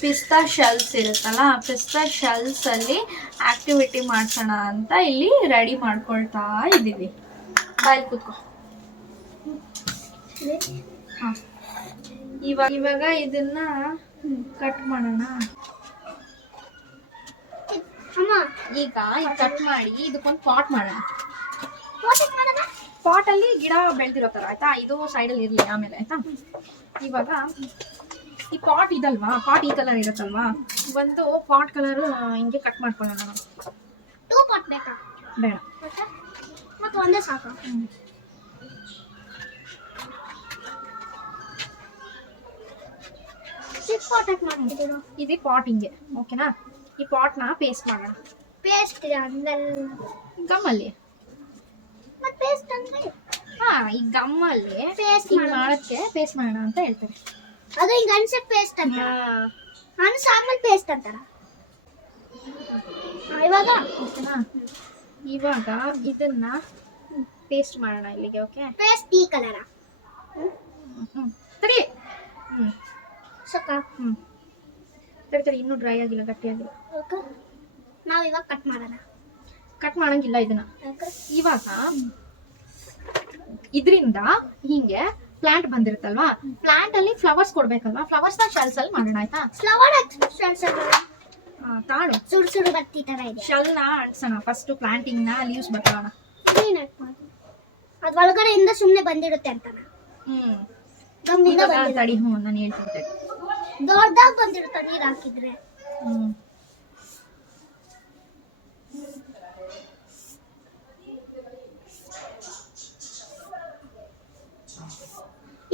ಪಿಸ್ತಾ ಶೆಲ್ಸ್ ಇರುತ್ತಲ್ಲ, ಪಿಸ್ತಾ ಶೆಲ್ಸ್ ಅಲ್ಲಿ ಆಕ್ಟಿವಿಟಿ ಮಾಡ್ಸೋಣ ಅಂತ ಇಲ್ಲಿ ರೆಡಿ ಮಾಡ್ಕೊಳ್ತಾ ಇದ್ದೀವಿ. ಬಾಯ್ ಕೂತ್ಕೋ. ಇವಾಗ ಇದನ್ನ ಕಟ್ ಮಾಡೋಣ. ಈಗ ಕಟ್ ಮಾಡಿ ಇದಕ್ಕೊಂದು ಪಾಟ್ ಮಾಡೋಣ. ಪಾಟ್ ಅಲ್ಲಿ ಗಿಡ ಬೆಳ್ದಿರೋ ತರ ಆಯ್ತಾ, ಇದು ಸೈಡ್ ಅಲ್ಲಿ ಇರ್ಲಿ ಆಮೇಲೆ ಆಯ್ತಾ. ಇವಾಗ ಈ ಪಾಟ್ ಇದಲ್ವಾ, ಪಾಟ್ ಈ ಕಲರ್ ಇರುತ್ತಲ್ವಾ, ಒಂದು ಪಾಟ್ ಕಲರ್ ಹಿಂಗೆ ಕಟ್ ಮಾಡ್ಕೊಳ್ಳೋಣ. ನಾವು 2 ಪಾಟ್ ಬೇಕಾ? ಬೇಡ, ಮತ್ತೆ ಒಂದೇ ಸಾಕು. ಇದು ಪಾಟ್ ಹಿಂಗೆ, ಓಕೆನಾ. ಈ ಪಾಟ್ ನ ಪೇಸ್ಟ್ ಮಾಡೋಣ. ಪೇಸ್ಟ್ ಗಮ್ಮಲ್ಲಿ ಮತ್ತೆ ಪೇಸ್ಟ್ ಅಂದ್ರೆ ಈ ಗಮ್ಮಲ್ಲಿ ಪೇಸ್ಟ್ ಮಾಡೋಕ್ಕೆ ಪೇಸ್ಟ್ ಮಾಡೋಣ ಅಂತ ಹೇಳ್ತಾರೆ. ಅದು ಹಿಂಗ ಅನ್ಸಕ್ ಪೇಸ್ಟ್ ಅಂತ, ಆಮೇಲೆ ಪೇಸ್ಟ್ ಅಂತಾರ. ಇವಾಗ ಓಕೆನಾ, ಇವಾಗ ಇದನ್ನ ಪೇಸ್ಟ್ ಮಾಡೋಣ ಇಲ್ಲಿಗೆ. ಓಕೆ, ಪೇಸ್ಟ್ ಈ ಕಲರ ತಡಿ. ಸಾಕ? ತಡಿ, ಇನ್ನೂ ಡ್ರೈ ಆಗಿಲ್ಲ, ಗಟ್ಟಿ ಆಗಿಲ್ಲ. ನಾವು ಇವಾಗ ಕಟ್ ಮಾಡೋಣ. ಕಟ್ ಮಾಡಂಗಿಲ್ಲ ಇದನ್ನ. ಇವಾಗ ಇದರಿಂದ ಹಿಂಗೆ ಪ್ಲಾಂಟ್ ಬಂದಿರುತ್ತಲ್ವಾ, ಪ್ಲಾಂಟ್ ಅಲ್ಲಿ ಫ್ಲವರ್ಸ್ ಕೊಡ್ಬೇಕಲ್ವಾ, ಫ್ಲವರ್ಸ್ ನ ಶೆಲ್ಸ್ ಅಲ್ಲಿ ಮಾಡೋಣ ಆಯ್ತಾ. ಫ್ಲವರ್ ಶೆಲ್ಸ್ ತಾಳು, ಸುಡು ಸುಡು ಬತ್ತಿ ತರ ಇದೆ. ಶೆಲ್ ನ ಅಂಟ್ಸೋಣ ಫಸ್ಟ್, ಪ್ಲಾಂಟಿಂಗ್ ನ ಲೀವ್ಸ್ ಬರ್ತಾವಣ. ಅದ್ ಒಳಗಡೆಯಿಂದ ಸುಮ್ನೆ ಬಂದಿರುತ್ತೆ ಅಂತ. ತಡಿ, ನಾನು ಹೇಳ್ತೀನಿ. ದೊಡ್ಡದಾಗ ಬಂದಿರುತ್ತೆ ನೀರ್ ಹಾಕಿದ್ರೆ.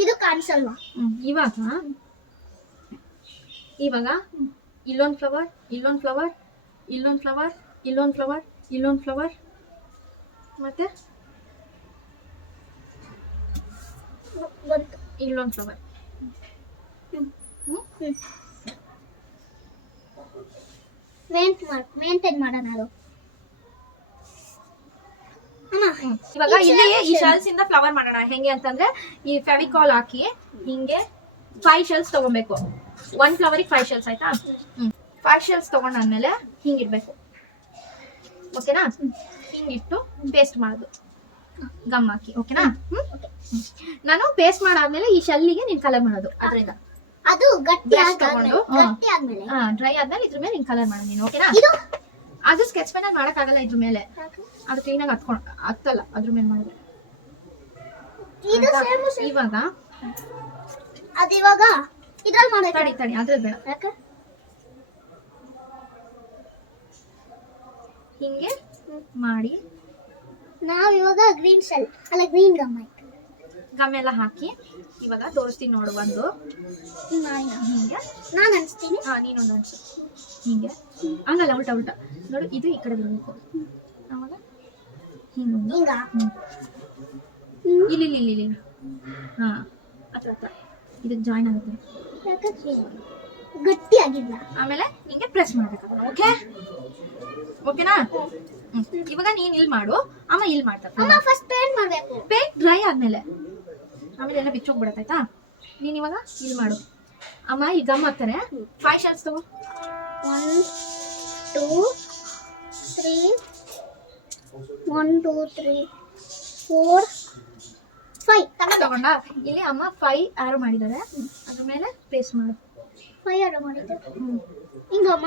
ಇದು ಕಾಣಿಸಲ್ವಾ? ಇವಾಗ ಇಲ್ಲೊಂದು ಫ್ಲವರ್, ಇಲ್ಲೊಂದು ಫ್ಲವರ್, ಇಲ್ಲೊಂದು ಫ್ಲವರ್, ಇಲ್ಲೊಂದು ಫ್ಲವರ್, ಇಲ್ಲೊಂದು ಫ್ಲವರ್, ಮತ್ತೆ ಇಲ್ಲೊಂದು ಫ್ಲವರ್. ಮೇಂಟೈನ್ ಮಾಡೋಣ ಅದು. ಇವಾಗ ಇಲ್ಲಿ ಈ ಶೆಲ್ಸ್ ಇಂದ ಫ್ಲವರ್ ಮಾಡೋಣ. ಹೆಂಗೆ ಅಂತಂದ್ರೆ ಈ ಫೆವಿಕಾಲ್ ಹಾಕಿ ಹಿಂಗೆ 5 ಶೆಲ್ಸ್ ತಗೊಬೇಕು. 1 ಫ್ಲವರಿಗೆ 5 ಶೆಲ್ಸ್ ಆಯ್ತಾ. 5 ಶೆಲ್ಸ್ ತಗೊಂಡಾದ್ಮೇಲೆ ಹಿಂಗಿಡ್ಬೇಕು, ಓಕೆನಾ. ಹಿಂಗಿಟ್ಟು ಪೇಸ್ಟ್ ಮಾಡೋದು ಗಮ್ ಹಾಕಿ, ಓಕೆನಾ. ನಾನು ಪೇಸ್ಟ್ ಮಾಡಾದ್ಮೇಲೆ ಈ ಶೆಲ್ಲಿಗೆ ನೀನ್ ಕಲರ್ ಮಾಡೋದು. ಅದರಿಂದ ಅದು ಗಟ್ಟಿ ತಗೊಂಡು ಡ್ರೈ ಆದ್ಮೇಲೆ ಇದ್ರ ಮೇಲೆ ಕಲರ್ ಮಾಡೋದು ನೀನು, ಓಕೆನಾ. ಅದು ಸ್ಕೆಚ್ ಪೆನ್ ಅಲ್ಲಿ ಮಾಡಕ್ ಆಗಲ್ಲ, ಇದ್ರ ಮೇಲೆ ಅದು ಕ್ಲೀನ್ ಆಗಿ ಹತ್ತಲ್ಲ, ಅದ್ರ ಮೇಲೆ ಮಾಡಿದ್ರೆ. ಇವಾಗ ಅದಿವಾಗ ಇದ್ರಲ್ಲಿ ಮಾಡಿ. ತಡಿ, ಅದ್ರಲ್ಲಿ ಬೇಡ. ಹಿಂಗೆ ಮಾಡಿ ನಾವ್ ಇವಾಗ ಗ್ರೀನ್ ಶೆಲ್ ಅಲ್ಲ ಗ್ರೀನ್ ಗಮ್ ಎಲ್ಲ ಹಾಕಿ ಇವಾಗ ತೋರಿಸ್ತೀನಿ ನೋಡು. ಒಂದು ಹಿಂಗೆ ನಾನು ಅನ್ಸ್ತೀನಿ, ನೀನೊಂದು ಅನ್ಸು. ಹಿಂಗೆ ಹಂಗಲ್ಲ, ಉಲ್ಟಾ ನೋಡು. ಇದು ಈ ಕಡೆ ಬರ್ಬೇಕು. ಅವಾಗ ಹಿಂಗೊಂದು ಇಲ್ಲಿ ಹಾ ಹತ್ರ ಇದಕ್ಕೆ ಜಾಯಿನ್ ಆಗುತ್ತೆ. ಗಟ್ಟಿ ಆಗಿಲ್ಲ. ಆಮೇಲೆ ನಿಂಗೆ ಪ್ರೆಸ್ ಮಾಡ್ಬೇಕು, ಓಕೆನಾ. ಇವಾಗ ನೀನ್ ಇಲ್ಲಿ ಮಾಡು, ಅಮ್ಮ ಇಲ್ಲಿ ಮಾಡ್ತಾರೆ. ಫಸ್ಟ್ ಪೇಂಟ್ ಮಾಡ್ಬೇಕು. ಪೇಂಟ್ ಡ್ರೈ ಆದ್ಮೇಲೆ ಆಮೇಲೆ ಎಲ್ಲ ಬಿಚ್ಚೋಗ್ಬಿಡತ್ತಾಯ್ತಾ. ನೀನ್ ಇವಾಗ ಇಲ್ಲಿ ಮಾಡು. ಅಮ್ಮ ಈ ಗಮ್ ಹಾಕ್ತಾರೆ. 5 ಶೆಲ್ಸ್ ತಗೋ. 1 2 3 1 2 3 4 5 ತಗೊಂಡ. ಇಲ್ಲಿ ಅಮ್ಮ 5 ಆರೋ ಮಾಡಿದ್ದಾರೆ, ಅದ್ರ ಮೇಲೆ ಪೇಸ್ಟ್ ಮಾಡು. 5 ಆರೋ ಮಾಡಿದ್ದೆ ಹಿಂಗಮ್ಮ.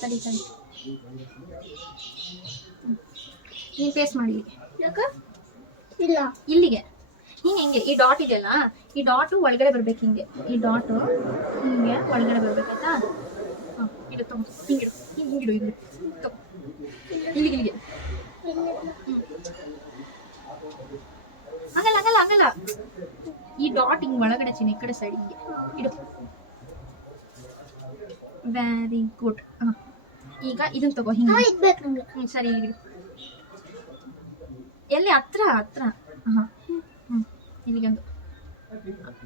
ತಡಿ ನೀನ್ ಪೇಸ್ಟ್ ಮಾಡಿ. ಇಲ್ಲ ಇಲ್ಲಿಗೆ ಹಿಂಗೆ ಈ ಡಾಟ್ ಇದೆಯಲ್ಲ, ಈ ಡಾಟ್ ಒಳಗಡೆ ಬರ್ಬೇಕು. ಹಿಂಗೆ ಈ ಡಾಟ್ ಹಿಂಗೆ ಒಳಗಡೆ ಬರ್ಬೇಕಾಯ್ತಾ. ಇಡು ತಗೋ, ಹಿಂಗಿಡು ಇಲ್ಲಿಗೆ. ಆಗಲ್ಲ. ಈ ಡಾಟ್ ಹಿಂಗ್ ಒಳಗಡೆ ಚಿನ್ನ ಈ ಕಡೆ ಸೈಡ್ ಹಿಂಗೆ ಇಡು. Very good. ಈಗ ಇದನ್ನ ತಗೋ, ಹಿಂಗೆ ಸರಿ ಇಡು. ಎಲ್ಲಿ ಹತ್ರ ಇಲ್ಲಿಗೊಂದು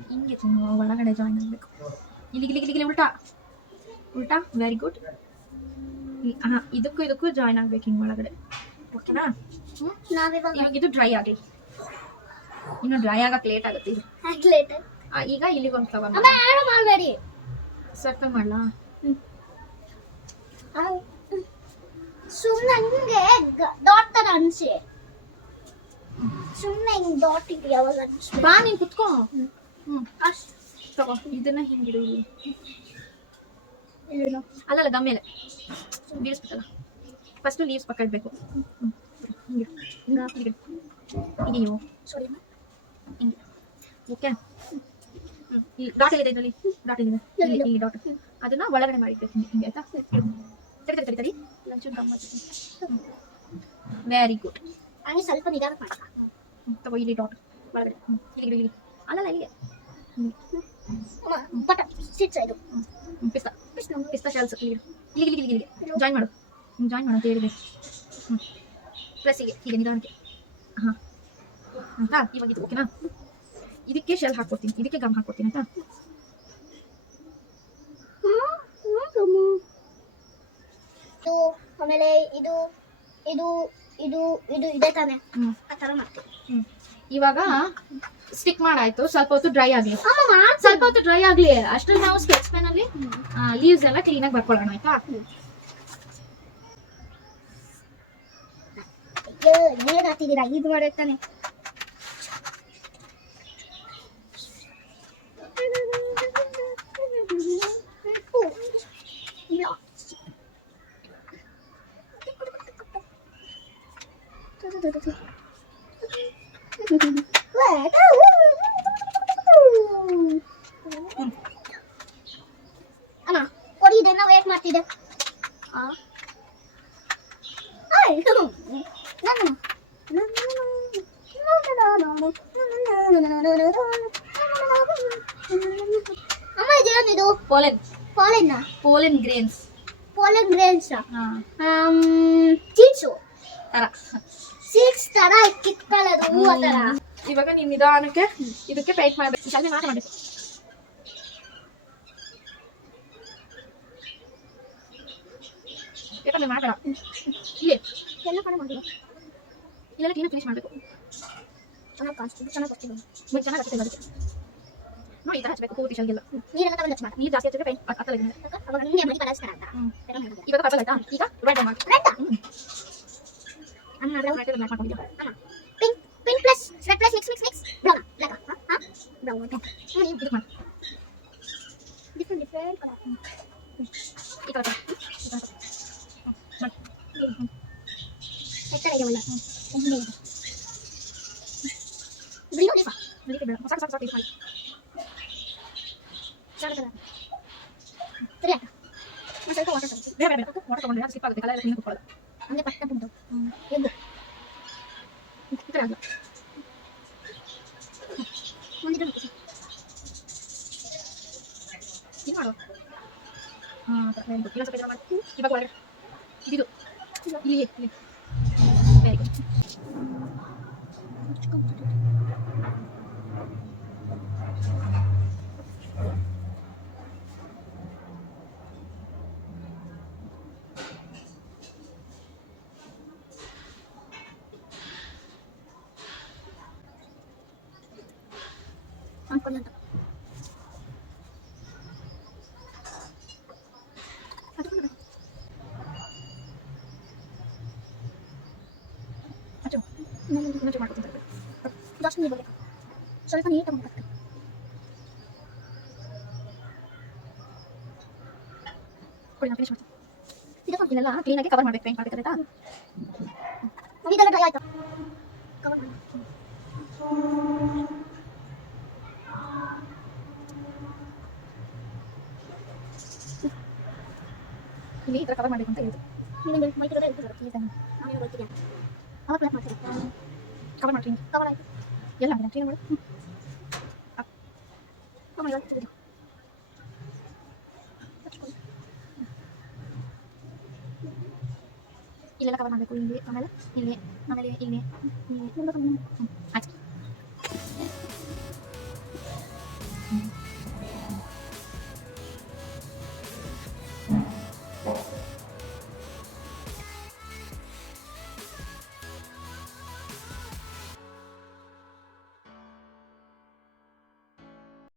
ಹಿಂಗೆ ಒಳಗಡೆ ಜಾಯಿನ್ ಆಗ್ಬೇಕು. ಇಲ್ಲಿಗೆ ಉಲ್ಟಾ. Very good. ಇದಕ್ಕೂ ಜಾಯಿನ್ ಆಗ್ಬೇಕು ಹಿಂಗೆ ಒಳಗಡೆ, ಓಕೆನಾ. ಇದು ಡ್ರೈ ಆಗಲಿ, ಇನ್ನು ಡ್ರೈ ಆಗಕ್ಕೆ ಲೇಟ್ ಆಗುತ್ತೆ ಇದು. ಈಗ ಇಲ್ಲಿಗೊಂದು ಫ್ಲವರ್ ಮಾಡಬೇಡಿ. ಸರ್ಕಲ್ ಮಾಡ್ಲಾ? ಸುಮ್ಮನೆ ಹಂಗೆ ಡಾಟ್ ತರ ಅನ್ಸಿ. ಸುಮ್ಮನೆ ಹಿಂಗ್ ಡಾಟ್ ಇದ್ರೆ ಯಾವಾಗ ಅನ್ಸಿ. ಬಾ ನೀನ್ ಕುತ್ಕೋ. ಅಷ್ಟು ತಗೋ ಇದನ್ನ ಹಿಂಗಿಡು ಇಲ್ಲಿ. ಅಲ್ಲಲ್ಲ ಗಮ್ಮೇಲೆ ಬೀಳಿಸ್ಬೇಕಲ್ಲ. ಫಸ್ಟ್ ಲೀವ್ಸ್ ಪಕ್ಕ ಇಡ್ಬೇಕು. ಹಿಂಗೆ ಹೀಗೆ ನೀವು ಸಾರಿ ಹಿಂಗೆ ಓಕೆ. ಡಾಟ್ ಇದೆ ಇದರಲ್ಲಿ, ಡಾಟ್ ಇದೆ ಇಲ್ಲಿ ಡಾಟ್. ಅದನ್ನ ಒಳಗಡೆ ಮಾಡಿಡ್ಬೇಕು ಹಿಂಗೆ ಆಯ್ತಾ? ತಡಿ ವೆರಿ ಗುಡ್. ಹಂಗೆ ಸ್ವಲ್ಪ ನಿಧಾನ ಮಾಡಿ. ತಗೋ ಇಲ್ಲಿ ಡಾಟ್ ಒಳಗಡೆ. ಇಲ್ಲಿ ಅಲ್ಲಲ್ಲ ಇಲ್ಲಿಗೆ ಬಟ ಸಿಟ್ಸ್ ಇದು ಪಿಸ್ತಾ ಪಿಸ್ತಾ ಶೆಲ್ಸ್ ಇಲ್ಲಿ ಜಾಯಿನ್ ಮಾಡು ಅಂತ ಹೇಳಿದೆ. ಪ್ಲಸ್ ಹೀಗೆ ನಿಧಾನಕ್ಕೆ. ಹಾಂ ಆಯ್ತಾ? ಇವಾಗ ಇದು ಓಕೆನಾ? ಇದಕ್ಕೆ ಶೆಲ್ ಹಾಕ್ಕೊಡ್ತೀನಿ, ಇದಕ್ಕೆ ಗಮ್ ಹಾಕ್ಕೊಡ್ತೀನಿ ಆಯ್ತಾ? ಆಮೇಲೆ ಇದು ಇದು ಇದು ಇದು ಇದೆ ತಾನೆ, ಆ ತರ ಮಾಡ್ತೀನಿ. ಇವಾಗ ಸ್ಟಿಕ್ ಮಾಡಾಯ್ತು. ಸ್ವಲ್ಪ ಹೊತ್ತು ಡ್ರೈ ಆಗ್ಲಿ, ಸ್ವಲ್ಪ ಹೊತ್ತು ಡ್ರೈ ಆಗ್ಲಿ. ಅಷ್ಟ್ರಲ್ಲಿ ನಾವು ಸ್ಕೆಚ್ ಪೆನ್ ಅಲ್ಲಿ ಲೀವ್ಸ್ ಎಲ್ಲ ಕ್ಲೀನ್ ಆಗಿ ಬರ್ಕೊಳ್ಳೋಣ ಆಯ್ತಾ? ಏನ್ ಹಾಕ್ತಿದ್ದೀರಾ? ಇದು ಮಾಡಾಯ್ತಾನೆ. ಅಮ್ಮ ಕೊಡಿ, ಇದನ್ನ ವೇಟ್ ಮಾಡ್ತಿದ್ದೆ. ಅಮ್ಮ ಇದೇನಿದು? ಪೋಲೆನ್ ಪೋಲೆನ್ ಗ್ರೇನ್ಸ್. ಪೋಲೆನ್ ಗ್ರೇನ್ಸ್ ಸೀಡ್ಸು ತರ ಸೀಡ್ಸ್ ತರ ಕಿತ್ಕೊಳ್ಳೋದು ಹೂವ ತರ. ಇವಾಗ ನೀನ್ ನಿಧಾನಕ್ಕೆ ಇದಕ್ಕೆ ಪೇಂಟ್ ಮಾಡ್ಬೇಕು. ಶಾಲೆ ಮಾಡ್ಬೇಕು. ಯಾಕಂದ್ರೆ ಮಾಡಬೇಡ ಇಲ್ಲಿ ಎಲ್ಲ ಕಡೆ ಮಾಡಿಲ್ಲ. ಇಲ್ಲೆಲ್ಲ ಕ್ಲೀನ್ ಫಿನಿಶ್ ಮಾಡಬೇಕು. ಚೆನ್ನಾಗಿ ಕಾಣಿಸ್ತಿದೆ, ಚೆನ್ನಾಗಿ ಬರ್ತಿದೆ. ಚೆನ್ನಾಗಿ ಆಗ್ತಿದೆ ಅದಕ್ಕೆ ನೋಡಿ. ಈ ತರ ಹಚ್ಚಬೇಕು ಪೂರ್ತಿ ಶಾಲೆಗೆಲ್ಲ. ನೀರನ್ನ ತಗೊಂಡು ಮಾಡಿ. ನೀರು ಜಾಸ್ತಿ ಹಚ್ಚಿದ್ರೆ ಪೇಂಟ್ ಹತ್ತಲ್ಲ. ಅವಾಗ ನಿಮಗೆ ಮನೆ ಕಲಿಸ್ತಾರ ಅಂತ. ಇವಾಗ ಪರ್ಪಲ್ ಆಯ್ತಾ? ಈಗ ರೆಡ್ ಮಾಡಿ. ಅಮ್ಮ ರೆಡ್ ಮ್ಯಾಚ್ ಮಾಡ್ಕೊಂಡಿದ್ಯಾ? ಅಮ್ಮ pink pink plus red plus mix brown black. Brown ಅಂತ ನೋಡಿ ಇದು ಮಾಡಿ. Different colour. ಈ ಕಲರ್ ಎತ್ತರ ಇದೆ ಒಳ್ಳೆ. ಬ್ಲೂ ಲೀಫ್ ಬೇಡ. ಸಾಕು ಇದು ಮಾಡಿ. ಚೆನ್ನಾಗಿ ಕಲರ್ ಸರಿ ಆಯ್ತಾ? ಸ್ವಲ್ಪ ವಾಟರ್ ತಗೊಳ್ಳಿ. ಬೇಡ ವಾಟರ್ ತಗೊಂಡ್ರೆ ಸ್ಲಿಪ್ ಆಗುತ್ತೆ. ಕಲರ್ ಕ್ಲೀನ್ ಕೊಡಲ್ಲ. ಹಂಗೆ ಪಟ್ಟ ಬಂತು ಎದ್ದು ಈ ಥರ ಆಗಲ್ಲ. ಒಂದಿದ್ದು ಇದು ಮಾಡು. ಇಲ್ಲ ಸ್ವಲ್ಪ ಇದನ್ನ ಮಾಡಿ. ಇವಾಗ ಒಳಗಡೆ ಇದು ಇಲ್ಲಿ ವೆರಿ ಗುಡ್. ಅನ್ಕೊಳ್ಳಿ ಅಂತ ಮುಂಚೆ ಮಾಡ್ಕೊತೀನಿ. ಜಾಸ್ತಿ ನೀರು ಬರಬೇಕು. ಸ್ವಲ್ಪ ನೀರು ತಗೊಂಡ್ಬರ್ತೀನಿ. ಕೊಡಿ ನಾನು ಫಿನಿಶ್ ಮಾಡ್ತೀನಿ. ಇದು ಇದನ್ನೆಲ್ಲ ಕ್ಲೀನಾಗಿ ಕವರ್ ಮಾಡ್ಬೇಕು. ಪೇಂಟ್ ಮಾಡ್ಬೇಕಾಯ್ತಾ? ಇದೆಲ್ಲ ಡ್ರೈ ಆಯ್ತಾ? ಕವರ್ ಮಾಡಿ. ಇಲ್ಲಿ ಈ ಥರ ಕವರ್ ಮಾಡಬೇಕು ಅಂತ ಹೇಳಿದ್ರು. ನೀನು ಮೈತಿರೋದೇ ಇರ್ತದೆ. ನಾನು ಗೊತ್ತಿದೆ. ಅವಾಗ ಪ್ಲೇಟ್ ಮಾಡ್ತೀನಿ. ಕವರ್ ಮಾಡ್ತೀನಿ. ಕವರ್ ಆಯ್ತು. ಎಲ್ಲ ಮಾಡಿ ಕ್ಲೀನ್ ಮಾಡಿ. ಅಮ್ಮ ಇವತ್ತು ಇಲ್ಲೆಲ್ಲ ಕವರ್ ಮಾಡಬೇಕು. ಇಲ್ಲಿ ಆಮೇಲೆ ಇಲ್ಲಿ ಆಮೇಲೆ ಇಲ್ಲಿ ಇಲ್ಲಿ